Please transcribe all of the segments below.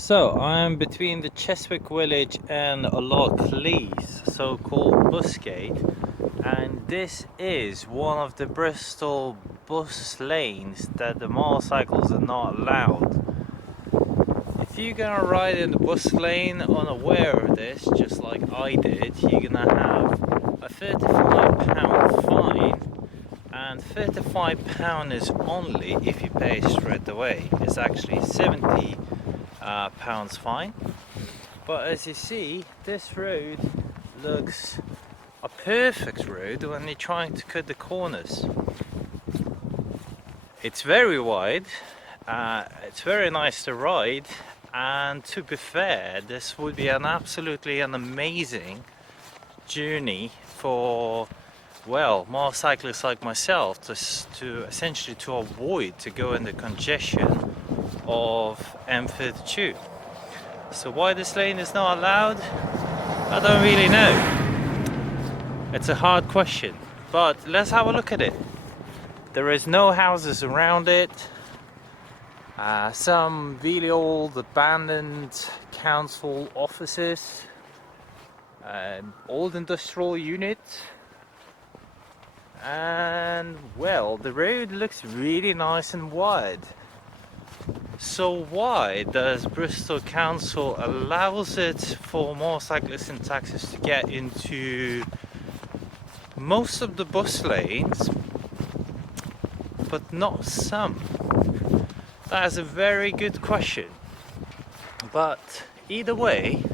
So I'm between the Cheswick village and Lochlea's so-called bus gate, and this is one of the Bristol bus lanes that the motorcycles are not allowed. If you're gonna ride in the bus lane unaware of this, just like I did, you're gonna have a £35 fine, and £35 is only if you pay straight away. It's actually £70 fine. But as you see, this road looks a perfect road when you're trying to cut the corners. It's very wide, it's very nice to ride, and to be fair, this would be an amazing journey for, well, motorcyclists like myself to essentially to avoid to go in the congestion of M32. So why this lane is not allowed, I don't really know. It's a hard question, but let's have a look at it. There is no houses around it. Some really old abandoned council offices, old industrial units, and well, the road looks really nice and wide. So why does Bristol Council allows it for motorcyclists and taxis to get into most of the bus lanes, but not some? That is a very good question. But either way,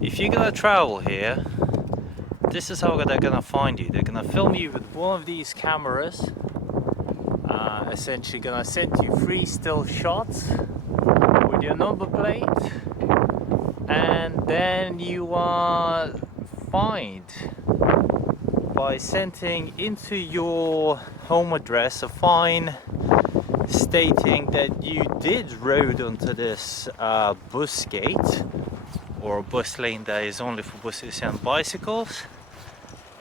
if you're gonna travel here, this is how they're gonna find you. They're gonna film you with one of these cameras, essentially gonna send you 3 still shots with your number plate, and then you are fined by sending into your home address a fine stating that you did rode onto this bus gate, or a bus lane that is only for buses and bicycles,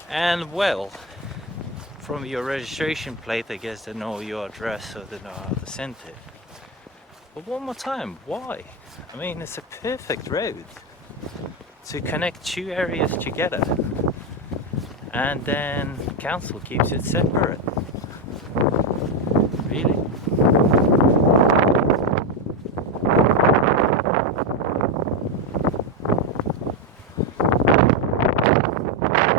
and well, from your registration plate I guess they know your address, so they know how to send it. But one more time, why? I mean, it's a perfect road to connect 2 areas together, and then council keeps it separate. Really?